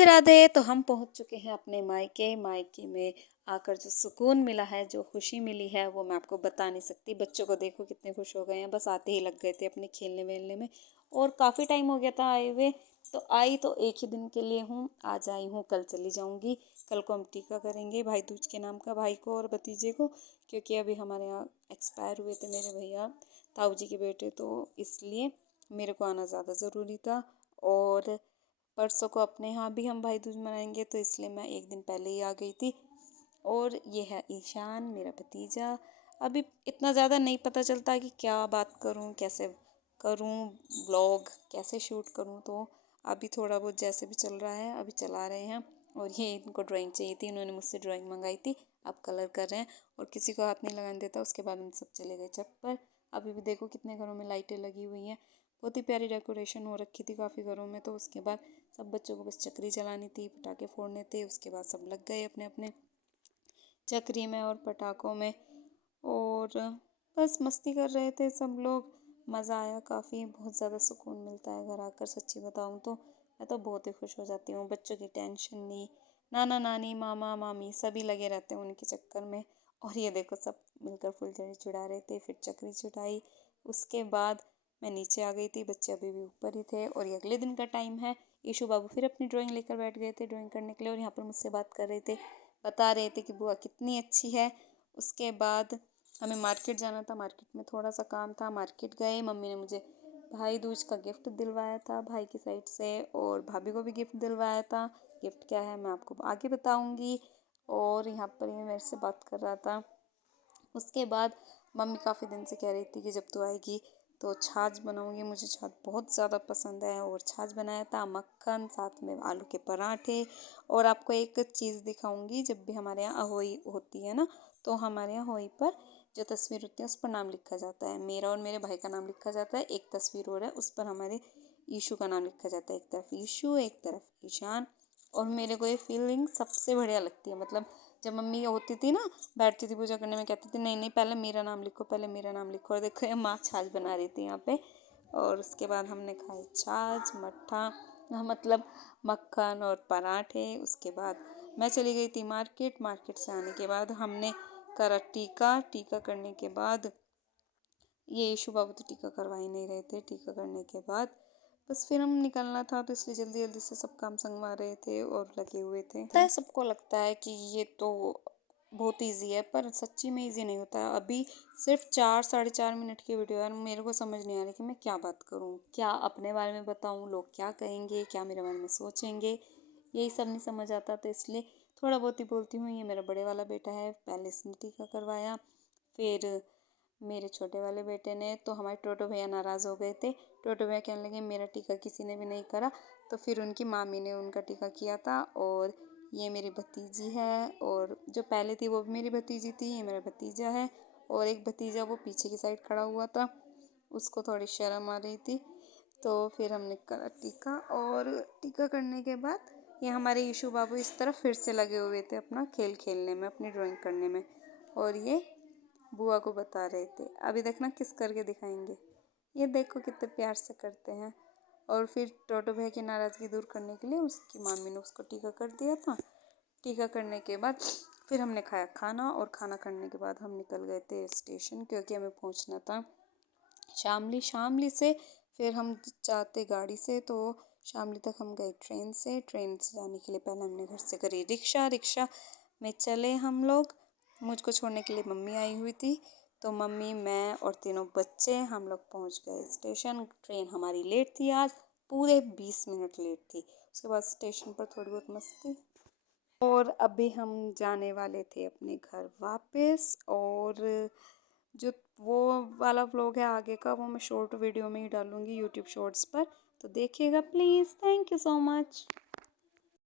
राधे राधे। तो हम पहुंच चुके हैं अपने मायके। मायके में आकर जो सुकून मिला है, जो खुशी मिली है, वो मैं आपको बता नहीं सकती। बच्चों को देखो कितने खुश हो गए हैं, बस आते ही लग गए थे अपने खेलने वेलने में। और काफ़ी टाइम हो गया था आए हुए। तो आई तो एक ही दिन के लिए हूँ, आज आई हूँ, कल चली जाऊँगी। कल को हम टीका करेंगे भाई दूज के नाम का, भाई को और भतीजे को, क्योंकि अभी हमारे यहाँ एक्सपायर हुए थे मेरे भैया, ताऊ जी के बेटे, तो इसलिए मेरे को आना ज़्यादा ज़रूरी था। और परसों को अपने यहाँ भी हम भाई दूज मनाएंगे, तो इसलिए मैं एक दिन पहले ही आ गई थी। और ये है ईशान, मेरा भतीजा। अभी इतना ज़्यादा नहीं पता चलता कि क्या बात करूँ, कैसे करूँ, व्लॉग कैसे शूट करूँ। तो अभी थोड़ा बहुत जैसे भी चल रहा है अभी चला रहे हैं। और ये इनको ड्राइंग चाहिए थी, इन्होंने मुझसे ड्राइंग मंगाई थी, अब कलर कर रहे हैं। और किसी को हाथ नहीं लगाने देता। उसके बाद हम सब चले गए छत पर। अभी भी देखो कितने घरों में लाइटें लगी हुई हैं, बहुत ही प्यारी डेकोरेशन हो रखी थी काफ़ी घरों में। तो उसके बाद सब बच्चों को बस चक्री चलानी थी, पटाखे फोड़ने थे। उसके बाद सब लग गए अपने अपने चक्री में और पटाखों में, और बस मस्ती कर रहे थे सब लोग। मज़ा आया काफ़ी, बहुत ज़्यादा सुकून मिलता है घर आकर। सच्ची बताऊँ तो मैं तो बहुत ही खुश हो जाती हूँ। बच्चों की टेंशन नहीं, नाना नानी मामा मामी सभी लगे रहते हैं उनके चक्कर में। और ये देखो सब मिलकर फुलझड़ी चढ़ा रहे थे, फिर चक्री चढ़ाई। उसके बाद मैं नीचे आ गई थी, बच्चे अभी भी ऊपर ही थे। और ये अगले दिन का टाइम है। ईशु बाबू फिर अपनी ड्राइंग लेकर बैठ गए थे ड्राइंग करने के लिए, और यहाँ पर मुझसे बात कर रहे थे, बता रहे थे कि बुआ कितनी अच्छी है। उसके बाद हमें मार्केट जाना था, मार्केट में थोड़ा सा काम था, मार्केट गए। मम्मी ने मुझे भाई दूज का गिफ्ट दिलवाया था भाई की साइड से, और भाभी को भी गिफ्ट दिलवाया था। गिफ्ट क्या है मैं आपको आगे बताऊंगी। और यहाँ पर ये मेरे से बात कर रहा था। उसके बाद मम्मी काफ़ी दिन से कह रही थी कि जब तू आएगी तो छाछ बनाऊंगी, मुझे छाछ बहुत ज़्यादा पसंद है। और छाछ बनाया था, मक्खन, साथ में आलू के पराठे। और आपको एक चीज़ दिखाऊंगी, जब भी हमारे यहाँ अहोई होती है ना, तो हमारे यहाँ होई पर जो तस्वीर होती है उस पर नाम लिखा जाता है। मेरा और मेरे भाई का नाम लिखा जाता है। एक तस्वीर और है, उस पर हमारे ईशु का नाम लिखा जाता है। एक तरफ ईशु, एक तरफ ईशान। और मेरे को ये फीलिंग सबसे बढ़िया लगती है। मतलब जब मम्मी होती थी ना, बैठती थी पूजा करने में, कहती थी नहीं नहीं पहले मेरा नाम लिखो, पहले मेरा नाम लिखो। और देखो ये माँ छाछ बना रही थी यहाँ पे। और उसके बाद हमने खाए छाछ, मट्ठा, मतलब मक्खन और पराठे। उसके बाद मैं चली गई थी मार्केट। मार्केट से आने के बाद हमने करा टीका। टीका करने के बाद ये यीशु बाबू तो टीका करवा ही नहीं रहे थे। टीका करने के बाद बस फिर हम निकलना था, तो इसलिए जल्दी जल्दी से सब काम संगवा रहे थे और लगे हुए थे। पता है सबको लगता है कि ये तो बहुत इजी है, पर सच्ची में इजी नहीं होता है। अभी सिर्फ 4 साढ़े 4 मिनट की वीडियो है, मेरे को समझ नहीं आ रही कि मैं क्या बात करूँ, क्या अपने बारे में बताऊँ, लोग क्या कहेंगे, क्या मेरे बारे में सोचेंगे, यही सब नहीं समझ आता। तो इसलिए थोड़ा बहुत ही बोलती हूँ। ये मेरा बड़े वाला बेटा है, पहले इसने टीका करवाया, फिर मेरे छोटे वाले बेटे ने। तो हमारे टोटो भैया नाराज़ हो गए थे। टोटो भैया कहने लगे मेरा टीका किसी ने भी नहीं करा। तो फिर उनकी मामी ने उनका टीका किया था। और ये मेरी भतीजी है, और जो पहले थी वो भी मेरी भतीजी थी। ये मेरा भतीजा है, और एक भतीजा वो पीछे की साइड खड़ा हुआ था, उसको थोड़ी शर्म आ रही थी। तो फिर हमने करा टीका। और टीका करने के बाद ये हमारे यीशु बाबू इस तरफ फिर से लगे हुए थे अपना खेल खेलने में, अपनी ड्राइंग करने में। और ये बुआ को बता रहे थे, अभी देखना किस करके दिखाएंगे। ये देखो कितने प्यार से करते हैं। और फिर टोटो भैया की नाराज़गी दूर करने के लिए उसकी मामी ने उसको टीका कर दिया था। टीका करने के बाद फिर हमने खाया खाना, और खाना खाने के बाद हम निकल गए थे स्टेशन, क्योंकि हमें पहुंचना था शामली। शामली से फिर हम जाते गाड़ी से, तो शामली तक हम गए ट्रेन से। ट्रेन से जाने के लिए पहले हमने घर से करी रिक्शा। रिक्शा में चले हम लोग। मुझको छोड़ने के लिए मम्मी आई हुई थी, तो मम्मी, मैं और तीनों बच्चे हम लोग पहुंच गए स्टेशन। ट्रेन हमारी लेट थी, आज पूरे 20 मिनट लेट थी। उसके बाद स्टेशन पर थोड़ी बहुत मस्ती, और अभी हम जाने वाले थे अपने घर वापस। और जो वो वाला व्लॉग है आगे का, वो मैं शॉर्ट वीडियो में ही डालूँगी यूट्यूब शॉर्ट्स पर, तो देखिएगा please. Thank you so much.